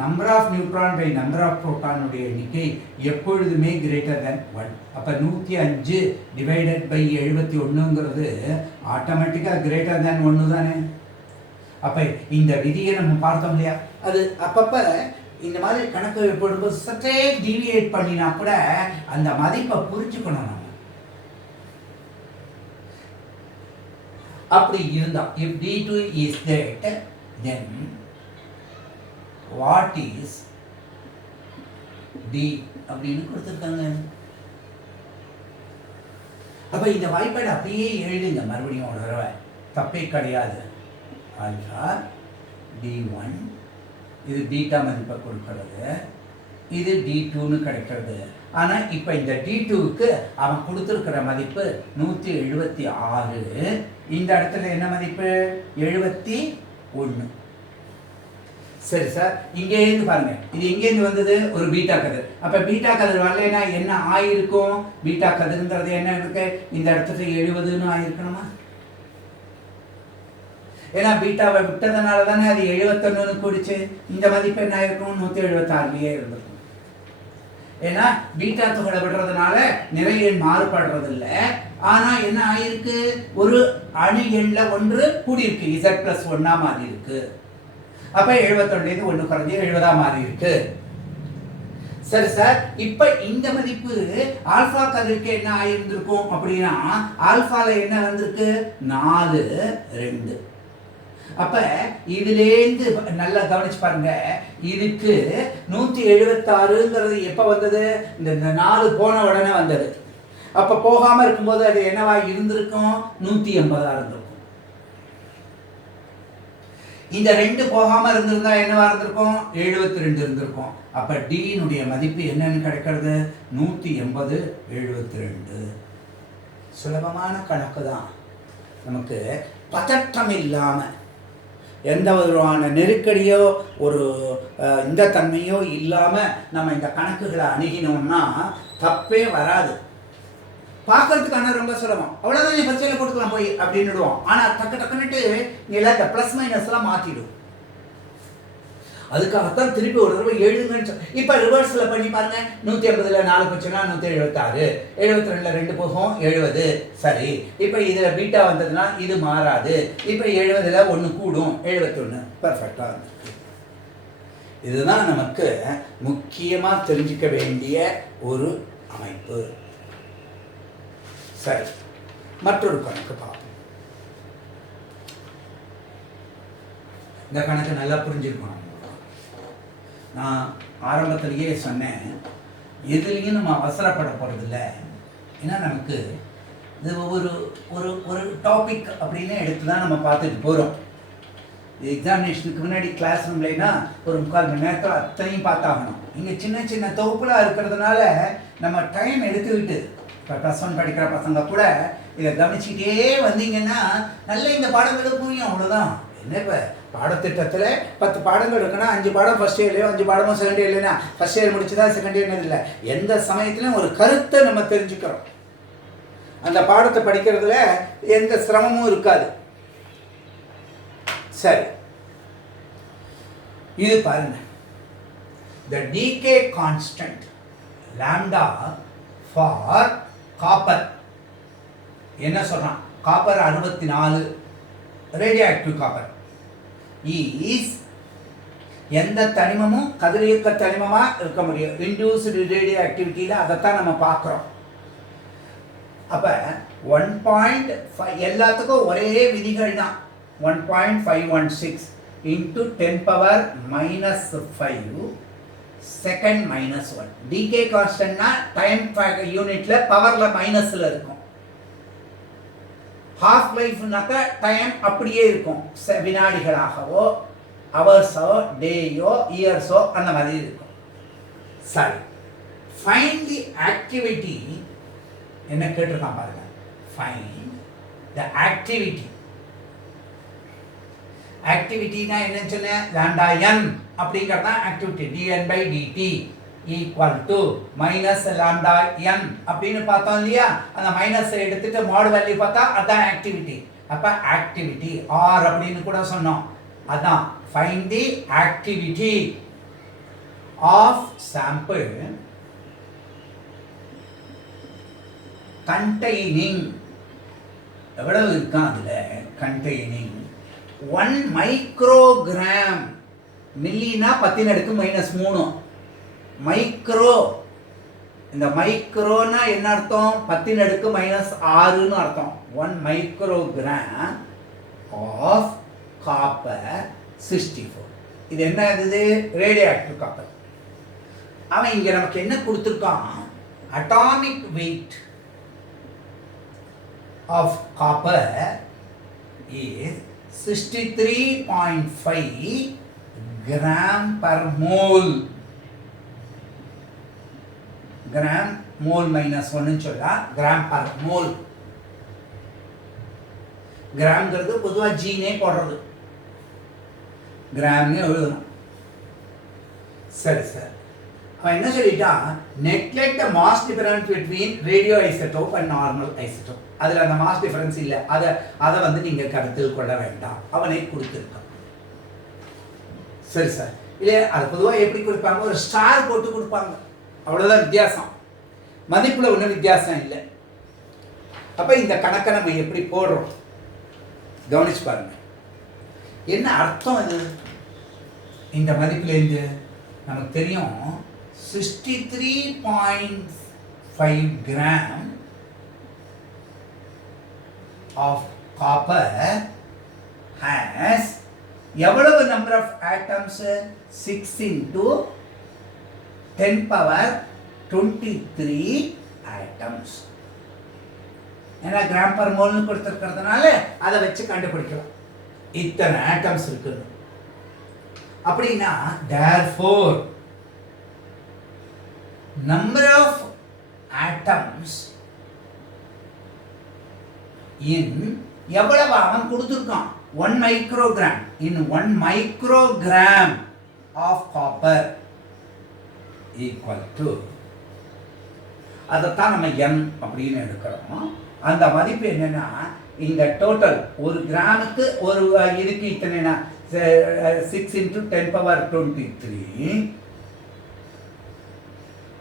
number of neutron by number of புரோட்டானுடைய எண்ணிக்கை எப்பொழுதுமே கிரேட்டர் தென் 1. அப்போ 105 டிவைடட் பை 71ங்கிறது ஆட்டோமேட்டிக்காக கிரேட்டர் தென் 1 தானே. அப்போ இந்த விதியை நம்ம பார்த்தோம் இல்லையா, அது அப்பப்போ இந்த மாதிரி கணக்கு போடும்போது சற்றே டீவியேட் பண்ணினா கூட அந்த மதிப்பை புரிஞ்சுக்கணும் நம்ம. அப்படி இருந்தா if D2 is that then what is D அப்படின்னு கொடுத்துருக்காங்க. அப்ப இந்த வாய்ப்பாடு அப்படியே எழுதுங்க மறுபடியும் ஒரு தடவை, தப்பே கிடையாது. ஆல்ஃபா d1 இது பீட்டா மதிப்பை கொடுக்கிறது, இது d2ன்னு கிடைக்கிறது. ஆனால் இப்போ இந்த d2க்கு அவன் கொடுத்துருக்கிற மதிப்பு 176. இந்த இடத்துல என்ன மதிப்பு? 71. சரி சார், இங்கேருந்து பாருங்க, இது எங்கேருந்து வந்தது? ஒரு பீட்டா கதிர். அப்போ பீட்டா கதிர் வரலைன்னா என்ன ஆயிருக்கும்? பீட்டா கதிர்ங்கிறது என்ன இருக்கு? இந்த இடத்துல 70ன்னு ஆயிருக்கணுமா? ஏன்னா பீட்டாவை விட்டதுனால தானே அது 71ன்னு கூடிச்சு. இந்த மதிப்பு என்ன ஆயிருக்கும்? 176லயே இருந்திருக்கும். ஏன்னா பீட்டா தொகை விடுறதுனால நிறை எண் மாறுபடுறது இல்லை. ஆனா என்ன ஆயிருக்கு? ஒரு அணு எண்ல ஒன்று கூடியிருக்கு, z+1 மாறி இருக்கு. அப்ப 71 ஒன்று குறைஞ்சி 70 மாறி இருக்கு. சரி சார், இப்ப இந்த மதிப்பு ஆல்பா கதிருக்கு என்ன ஆயிருந்திருக்கும் அப்படின்னா, ஆல்பால என்ன வந்திருக்கு? 4, 2. அப்ப இதுலேருந்து நல்லா கவனிச்சு பாருங்க, இதுக்கு 176ங்கிறது எப்ப வந்தது? இந்த 4 போன உடனே வந்தது. அப்ப போகாம இருக்கும்போது அது என்னவா இருந்திருக்கும்? 180 இருந்திருக்கும். இந்த 2 போகாம இருந்திருந்தா என்னவா இருந்திருக்கும்? 72 இருந்திருக்கும். அப்ப டியினுடைய மதிப்பு என்னன்னு கிடைக்கிறது? 180, 72. சுலபமான கணக்கு தான். நமக்கு பதட்டம் இல்லாம, எந்த விதமான நெருக்கடியோ ஒரு இந்த தன்மையோ இல்லாம நம்ம இந்த கணக்குகளை அணுகினோம்னா தப்பே வராது. பார்க்கறதுக்கான ரொம்ப சுலபம். அவ்வளோதான், என் பரீட்சையில் போட்டுக்கலாம் போய் அப்படின்னுடுவோம். ஆனால் டக்குன்னுட்டு இல்லை, இந்த ப்ளஸ் மைனஸ்லாம் மாற்றிடும். அதுக்காகத்தான் திருப்பி ஒரு தடவை எழுதுங்கன்னு இப்போ ரிவர்ஸில் பண்ணி பாருங்க. 180ல் 4 போச்சுன்னா 176, 72ல் 2 போகும் 70. சரி, இப்போ இதில் பீட்டா வந்ததுன்னா இது மாறாது. இப்போ 70ல் 1 கூடும் 71. பர்ஃபெக்டாக இருந்துருக்கு. இதுதான் நமக்கு முக்கியமாக தெரிஞ்சுக்க வேண்டிய ஒரு அமைப்பு. சரி, மற்றொரு கணக்கு பார்ப்போம். இந்த கணக்கு நல்லா புரிஞ்சிருக்கணும். நான் ஆரம்பத்திலேயே சொன்னேன், எதுலேயும் நம்ம அவசரப்பட போகிறதில்ல. ஏன்னா நமக்கு இது ஒரு ஒரு ஒரு டாபிக் அப்படின்னு எடுத்து தான் நம்ம பார்த்துட்டு போகிறோம். எக்ஸாமினேஷனுக்கு முன்னாடி கிளாஸ் ரூம்லேனா ஒரு 3/4 மணி நேரத்தில் அத்தனையும் பார்த்தாகணும். இங்கே சின்ன சின்ன தொகுப்புலாம் இருக்கிறதுனால நம்ம டைம் எடுத்துக்கிட்டு, இப்போ +1 படிக்கிற பசங்க கூட இதை கவனிச்சுக்கிட்டே வந்தீங்கன்னா நல்ல இந்த பாடங்களும் புரியும். அவ்வளோதான். என்ன இப்போ பாடத்திட்டத்தில் 10 பாடங்கள் இருக்குன்னா 5 பாடம் ஃபஸ்ட் இயர்லையோ 5 பாடமும் செகண்ட் இயர்லைனா ஃபஸ்ட் இயர் முடிச்சு தான் செகண்ட் இயர்னு இல்லை. எந்த சமயத்துலையும் ஒரு கருத்தை நம்ம தெரிஞ்சுக்கிறோம். அந்த பாடத்தை படிக்கிறதுல எந்த சிரமமும் இருக்காது. சரி, இது பாருங்க. The decay constant lambda for copper என்ன சொல்றான்? Copper 64, radio active copper is எந்த தனிமமும் கதிரியக்க தனிமமா இருக்க முடியும். இன்டியூஸ்டு ரேடியோ ஆக்டிவிட்டியில் அதைத்தான் நம்ம பார்க்குறோம். அப்போ 1.5 எல்லாத்துக்கும் ஒரே விதிகள் தான். 1.516 into 10⁻⁻5 செகண்ட் -1. டிகே கான்ஸ்டன்ட்னா டைம் யூனிட்ல பவர்ல மைனஸ்ல இருக்கும். ஹாஃப் லைஃப்னாக்கா டைம் அப்படியே இருக்கும், வினாடிகளாகவோ ஹவர்ஸோ டேயோ இயர்ஸோ அந்த மாதிரி இருக்கும். சரி, ஃபைண்ட் தி ஆக்டிவிட்டி என்ன கேட்டிருக்கான் பாருங்க. Find the activity. ஆக்டிவிட்டினா என்னன்னு சொன்ன? லாம்டா n அப்படிங்கிறது தான் activity. dn/dt equal to minus lambda n அப்படின்னு பார்த்தோம் இல்லையா? அந்த மைனஸ் எடுத்துட்டு மாடு வேல்யூ பார்த்தா அதான் ஆக்டிவிட்டி. அப்ப ஆக்டிவிட்டி ஆர் அப்படின்னு கூட சொன்னோம். அதான் find the activity of sample containing. எவ்வளவு இருக்கான் அதுல? Containing 1 microgram. மில்லினா 10⁻³ மைக்ரோ. இந்த மைக்ரோனா என்ன அர்த்தம்? 10⁻⁻6ன்னு அர்த்தம். 1 மைக்ரோகிராம் ஆஃப் காப்பர் 64. இது என்ன இது ரேடியோ ஆக்டிவ் காப்பர். அவன் இங்க நமக்கு என்ன கொடுத்துருக்கான், atomic weight of copper is 63.5 gram per mole. Gram mole minus ஒன்னு சொல்லா, கிராம் பர் மோல். கிராம்ங்கிறது பொதுவாக ஜீனே போடுறது, கிராம்னு எழுதணும். சரி சார், அவன் என்ன சொல்லிட்டான், neglect the mass difference between radio isotope and normal isotope. அதில் அந்த மாஸ் டிஃபரன்ஸ் இல்லை, அதை வந்து நீங்கள் கருத்தில் கொள்ள வேண்டாம், அவனை கொடுத்துருக்கான். சரி சார், இல்லை அது பொதுவாக எப்படி கொடுப்பாங்க, ஒரு ஸ்டார் போட்டு கொடுப்பாங்க, அவ்வளோதான் வித்தியாசம், மதிப்பில் ஒன்றும் வித்தியாசம் இல்லை. அப்போ இந்த கணக்கை நம்ம எப்படி போடுறோம் கவனிச்சு பாருங்க. என்ன அர்த்தம் இது, இந்த மதிப்புலேருந்து நமக்கு தெரியும் 63.5 கிராம் ஆஃப் காப்பர் ஹேஸ் எவ்வளவு number of atoms, 6 into 10⁻23 atoms. ஏன்னா கிராம் பர் மோல்னு கொடுத்துருக்கிறதுனால அதை வச்சு கண்டுபிடிக்கலாம் இத்தனை ஆட்டம்ஸ் இருக்குது. அப்படின்னா therefore number of atoms in எவ்வளவு அவன் கொடுத்துருக்கான், 1 microgram, in 1 microgram of copper equal to, அதைத்தான் நம்ம n அப்படின்னு எடுக்கிறோம். அந்த மதிப்பு என்னன்னா, இந்த டோட்டல் ஒரு கிராமுக்கு ஒரு இதுக்கு இத்தனை 6 into 10⁻23,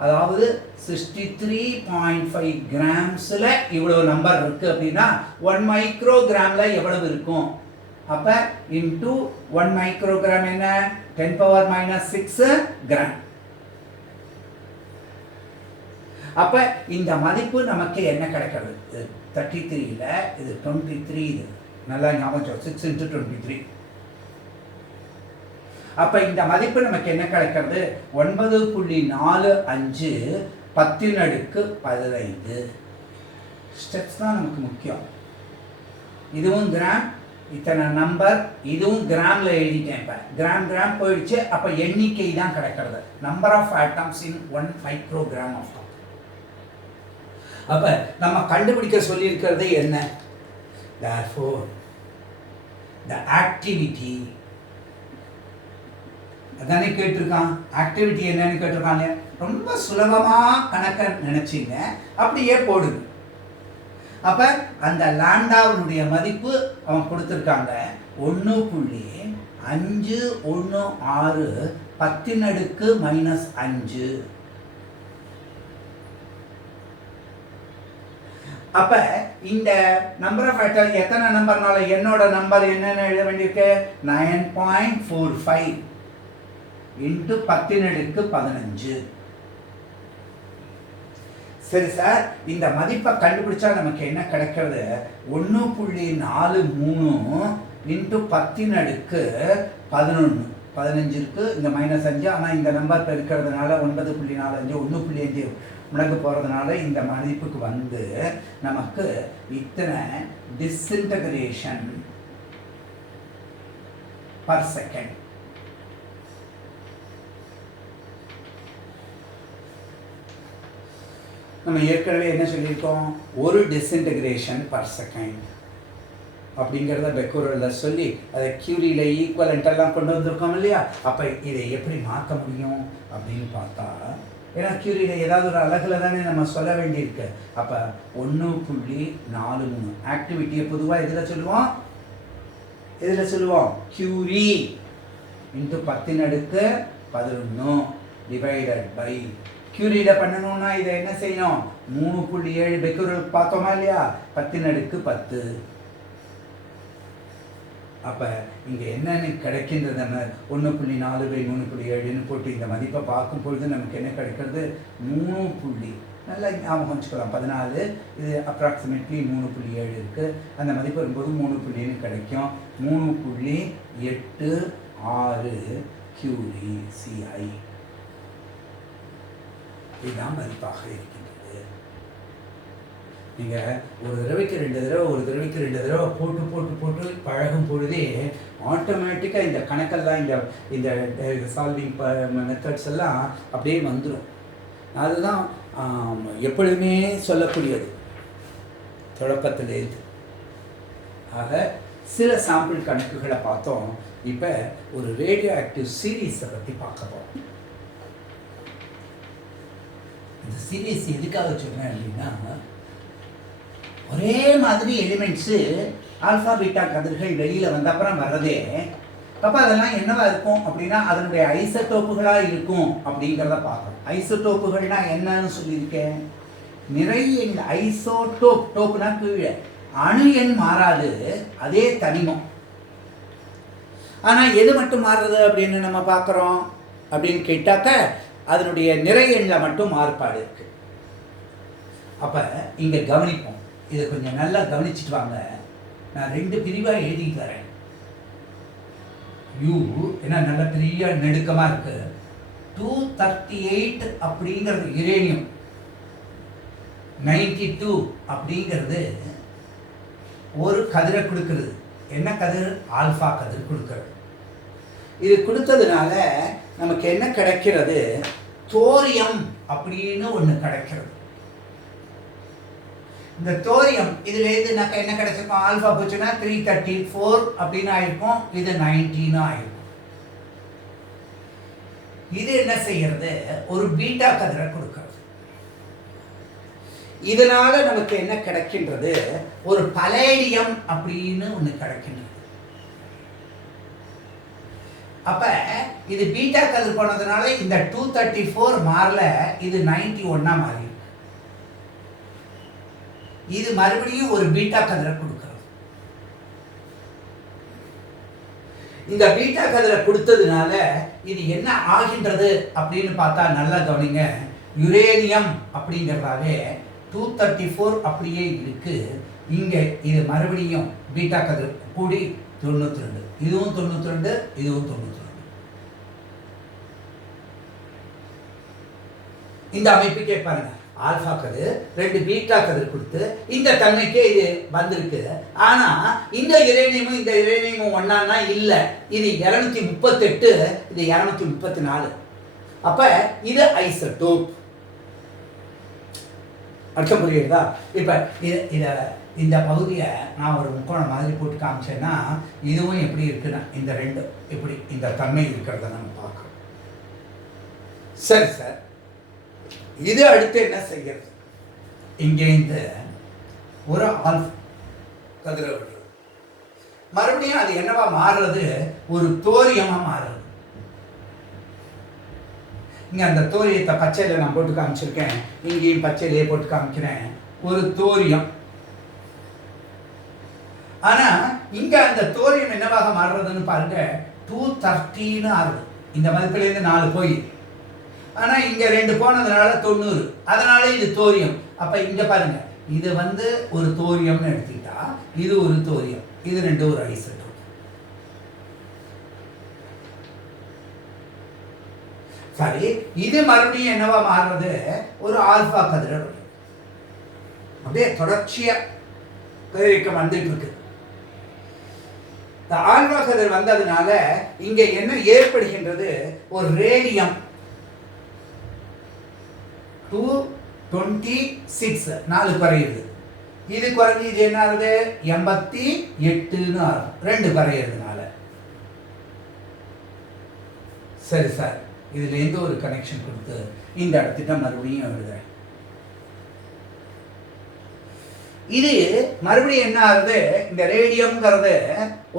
அதாவது 63.5 கிராம்ஸில் இவ்வளோ நம்பர் இருக்குது அப்படின்னா 1 மைக்ரோகிராமில் எவ்வளவு இருக்கும். அப்போ இன்டூ 1 மைக்ரோகிராம் என்ன, 10⁻⁻6 கிராம். அப்போ இந்த மதிப்பு நமக்கு என்ன கிடைக்கிறது, 33ல் இது 23, இது நல்லா ஞாபகம், 6 into 23. அப்போ இந்த மதிப்பு நமக்கு என்ன கிடைக்கிறது, 9.45 10⁻15. ஸ்டெப்ஸ் தான் நமக்கு முக்கியம். இதுவும் கிராம், இத்தனை நம்பர், இதுவும் கிராம்ல எழுதிட்டேன். இப்போ கிராம் போயிடுச்சு. அப்போ எண்ணிக்கை தான் கிடைக்கிறது, number of atoms in 1 microgram of. அப்போ நம்ம கண்டுபிடிக்க சொல்லியிருக்கிறது என்ன, therefore the activity, அதானே கேட்டிருக்கான், ஆக்டிவிட்டி என்னன்னு கேட்டிருக்காங்க. ரொம்ப சுலபமாக கணக்கை நினைச்சிங்க, அப்படியே போடுங்க. அப்போ அந்த லாண்டாவினுடைய மதிப்பு அவன் கொடுத்துருக்காங்க 1.516 10⁻⁻5. அப்ப இந்த நம்பர் ஆஃப் ஆட்டம்ஸ் எத்தனை நம்பர்னால என்னோட நம்பர் என்னன்னு எழுத வேண்டியிருக்கு, 9.45 into 10⁻15. சரி சார், இந்த மதிப்பை கண்டுபிடிச்சா நமக்கு என்ன கிடைக்கிறது, 1.43 into 10⁻11. 15 இருக்கு, இந்த -5, ஆனால் இந்த நம்பர் பெருக்கிறதுனால 9.45 1.5 முடங்கு போகிறதுனால இந்த மதிப்புக்கு வந்து நமக்கு இத்தனை டிஸ்இன்டகிரேஷன் பர் செகண்ட். நம்ம ஏற்கனவே என்ன சொல்லியிருக்கோம், ஒரு டிஸ்இன்டகிரேஷன் பர் செகண்ட் அப்படிங்கிறத பெக்கோரலில் சொல்லி அதை கியூரியில் ஈக்குவலண்டெல்லாம் கொண்டு வந்திருக்கோம் இல்லையா. அப்போ இதை எப்படி மாற்ற முடியும் அப்படின்னு பார்த்தா, ஏன்னா கியூரியில் ஏதாவது ஒரு அழகில் தானே நம்ம சொல்ல வேண்டியிருக்கு. அப்போ 1.43 ஆக்டிவிட்டியை பொதுவாக இதில் சொல்லுவோம் கியூரி இன்ட்டு 10⁻11 டிவைடட் பை, கியூரியில் பண்ணணும்னா இதை என்ன செய்யணும், 3.7 பெக்கோரல் பார்த்தோமா இல்லையா, 10⁻10. அப்போ இங்கே என்னென்னு கிடைக்கின்றது, நம்ம 1.4/3.7ன்னு போட்டு இந்த மதிப்பை பார்க்கும் பொழுது நமக்கு என்ன கிடைக்கிறது, 3. நல்லா ஞாபகம் வச்சுக்கலாம், 14, இது அப்ராக்சிமேட்லி 3.7 இருக்குது. அந்த மதிப்பு வரும்போது 3 கிடைக்கும். 3.8 6QECI இதுதான் மதிப்பாக இருக்கின்றது. நீங்கள் ஒரு தடவைக்கு 2 தடவை போட்டு பழகும் பொழுதே ஆட்டோமேட்டிக்காக இந்த கணக்கெல்லாம் இந்த சால்விங் மெத்தட்ஸ் எல்லாம் அப்படியே வந்துடும். அதுதான் எப்பொழுதுமே சொல்லக்கூடியது தொடக்கத்திலேருந்து. ஆக சில சாம்பிள் கணக்குகளை பார்த்தோம். இப்போ ஒரு ரேடியோ ஆக்டிவ் சீரீஸை பற்றி பார்க்க போகிறோம். இந்த சீரீஸ் எதுக்காக சொன்னேன் அப்படின்னா, ஒரே மாதிரி எலிமெண்ட்ஸு ஆல்ஃபா பீட்டா கதிர்கள் வெளியில் வந்த அப்புறம் வர்றதே, அப்போ அதெல்லாம் என்னவா இருக்கும் அப்படின்னா அதனுடைய ஐசோடோப்புகளாக இருக்கும் அப்படிங்கிறத பார்க்கணும். ஐசோடோப்புகள்னா என்னன்னு சொல்லியிருக்கேன். நிறைய ஐசோடோப்னா கீழே அணு எண் மாறாது, அதே தனிமம். ஆனால் எது மட்டும் மாறுறது அப்படின்னு நம்ம பார்க்குறோம் அப்படின்னு கேட்டாக்க அதனுடைய நிறை எண்ணில் மட்டும் மாறுபாடு இருக்குது. அப்போ இங்கே கவனிப்போம். இதை கொஞ்சம் நல்லா கவனிச்சுட்டு வாங்க. நான் 2 பிரிவாக எழுதிட்டு வரேன். யூ என்ன நல்ல பெரிய நெடுக்கமாக இருக்கு. 238 அப்படிங்கிறது யுரேனியம், 92 அப்படிங்கிறது ஒரு கதிரை கொடுக்கிறது. என்ன கதிர்? ஆல்ஃபா கதிர் கொடுக்கிறது. இது கொடுத்ததுனால நமக்கு என்ன கிடைக்கிறது? தோரியம் அப்படின்னு ஒன்று கிடைக்கிறது. இந்த தோரியம் இதுலேருந்து நமக்கு என்ன கிடைச்சிருக்கும்? ஆல்ஃபா போச்சுன்னா 334 அப்படின்னு ஆயிருக்கும். இது 19 ஆயிருக்கும். இது என்ன செய்யறது? ஒரு பீட்டா கதிரை கொடுக்கிறது. இதனால நமக்கு என்ன கிடைக்கின்றது? ஒரு பலேடியம் அப்படின்னு ஒன்று கிடைக்கின்றது. அப்ப இது பீட்டா கதிர் போனதுனால இந்த 234 மாறல, இது 91 மாறி. இது மறுபடியும் ஒரு பீட்டா கதிரை கொடுக்கிறது. இந்த பீட்டா கதிரை கொடுத்ததுனால இது என்ன ஆகின்றது அப்படின்னு பார்த்தா நல்லா கவனிங்க. யுரேனியம் அப்படிங்கிறதாவே 234 அப்படியே இருக்கு. இங்கே இது மறுபடியும் பீட்டா கதிர் கூடி 92. இதுவும் 92, இதுவும் 92. இந்த அமைப்புக்கே பாருங்க. ஆல்ஃபா கதிர் 2 பீட்டா கதிர் கொடுத்து இந்த தன்மைக்கே இது வந்திருக்கு. ஆனா இந்த யுரேனியமும் இந்த யுரேனியமும் ஒன்னான்னா இல்லை. இது 238, இது 234. அப்ப இது ஐசோடோப். அர்த்தம் புரியுதா? இப்ப இந்த பகுதியை நான் ஒரு முக்கோணம் மாதிரி போட்டு காமிச்சேன்னா இதுவும் எப்படி இருக்குன்னா இந்த 2 இப்படி இந்த தன்மை இருக்கிறத நம்ம பார்க்கணும். சரி சார், இது அடுத்து என்ன செய்யறது? இங்கே இந்த ஒரு ஆல்ஃபா கதிரை விடுறது, மறுபடியும் அது என்னவா மாறுறது? ஒரு தோரியமா மாறுறது. இங்க அந்த தோரியத்தை பச்சையில நான் போட்டு காமிச்சிருக்கேன், இங்கேயும் பச்சையிலேயே போட்டு காமிக்கிறேன். ஒரு தோரியம். ஆனா இங்க அந்த தோரியம் என்னவாக மாறுறதுன்னு பாருங்க. 230 ஆகுது. இந்த மதிப்பிலேருந்து 4 போய், ஆனா இங்க 2 போனதுனால 90. அதனால இது தோரியம். அப்ப இங்க பாருங்க, இது ஒரு தோரியம்னு எடுத்துக்கிட்டா இது ஒரு தோரியம், இது 2 ஒரு ஐசோடோப். சரி, இது மறுபடியும் என்னவா மாறுறது? ஒரு ஆல்ஃபா கதிரை. அப்படியே தொடர்ச்சியா கதிரியக்கம் வந்துட்டு இருக்கு. இந்த ஆல்ஃபா கதிர் வந்ததுனால இங்க என்ன ஏற்படுகின்றது? ஒரு ரேடியம் 226 4 குறையுது. இது குறைஞ்சி இது என்ன ஆகுது? 88ன்னு ஆகும், 2 குறையிறதுனால. சரி சார், இதுல எந்த ஒரு கனெக்ஷன் கொடுத்து இந்த இடத்துக்கு மறுபடியும் எழுதுறேன். இது மறுபடியும் என்ன ஆகுது? இந்த ரேடியம்ங்கிறது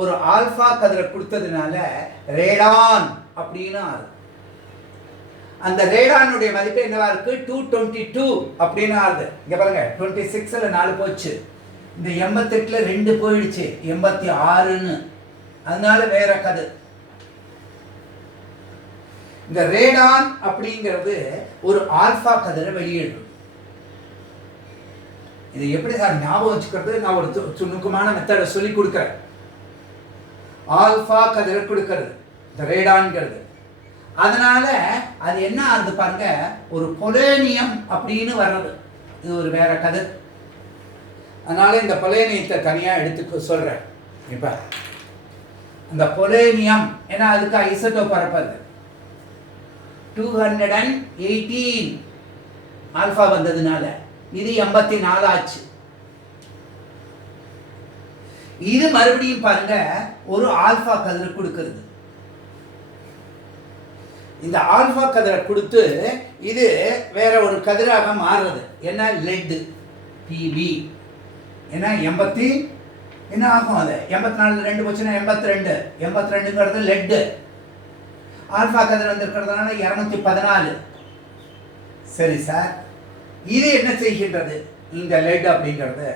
ஒரு ஆல்ஃபா கதிரை கொடுத்ததுனால ரேடான் அப்படின்னு ஆகுது. அந்த ரேடானுடைய மதிப்பு என்னவா இருக்கு? 222 அப்படின்னு ஆகுது. இங்க பாருங்க, 26ல 4 போச்சு, இந்த 88ல 2 போயிடுச்சு, 86ன்னு. அதனால வேற கதிர். இந்த ரேடான் அப்படிங்கிறது ஒரு ஆல்ஃபா கதிரை வெளியிடும். இது எப்படி சார் ஞாபகம் வச்சுக்கிறது? நான் ஒரு சுணுக்கமான மெத்தடை சொல்லி கொடுக்கிறேன். ஆல்ஃபா கதிரை கொடுக்கிறது இந்த ரேடான்ங்கிறது. அதனால அது என்ன ஆகுது பாருங்க, ஒரு பொலேனியம் அப்படின்னு வர்றது. இது ஒரு வேற கதை. அதனால இந்த பொலேனியத்தை தனியாக எடுத்துக்க சொல்றேன். இப்ப அந்த பொலேனியம் ஏன்னா அதுக்கு ஐசோடோப் பரப்பது 218 ஆல்பா வந்ததுனால இது 84 ஆச்சு. இது மறுபடியும் பாருங்க ஒரு ஆல்பா கதிரை கொடுக்கிறது. இந்த ஆல்பா கதிரை கொடுத்து இது வேற ஒரு கதிராக மாறுறது. என்ன லெட் பிபி. ஏன்னா 80 என்ன ஆகும், அது 84 2 போச்சுன்னா 82. 82ங்கிறது லெட்டு. ஆல்பா கதிர் வந்திருக்கிறதுனால 214. சரி சார், இது என்ன செய்கின்றது, இந்த லெட் அப்படிங்கிறது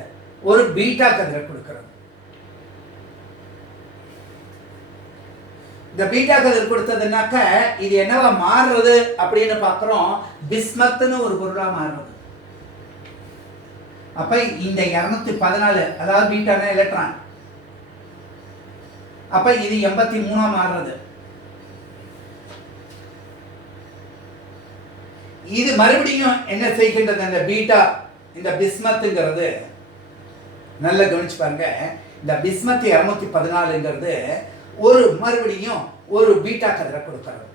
ஒரு பீட்டா கதிரை கொடுக்கிறது. இந்த பீட்டா கதிர் கொடுத்ததுனாக்க இது என்னவா மாறுறது அப்படின்னு பார்க்குறோம், பிஸ்மத்னு ஒரு பொருளாக மாறுறது. அப்ப இந்த 214 அதாவது பீட்டான எலக்ட்ரான், அப்ப இது 83 மாறுறது. இது மறுபடியும் என்ன செய்கின்றது, அந்த பீட்டா இந்த பிஸ்மத்துங்கிறது நல்ல கவனிச்சு பாருங்க. இந்த பிஸ்மத் 214ங்கிறது ஒரு மறுபடியும் ஒரு பீட்டா கதிரை கொடுக்கிறது.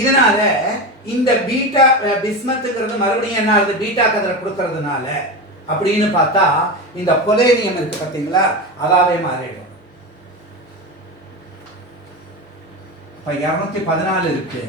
இதனால இந்த பீட்டா பிஸ்மத்துங்கிறது மறுபடியும் என்ன ஆகுது, பீட்டா கதிரை கொடுக்கறதுனால அப்படின்னு பார்த்தா இந்த பொலேனியம் இருக்கு பார்த்தீங்களா, அதாவே மாறிடும். இப்ப 214 இருக்கு.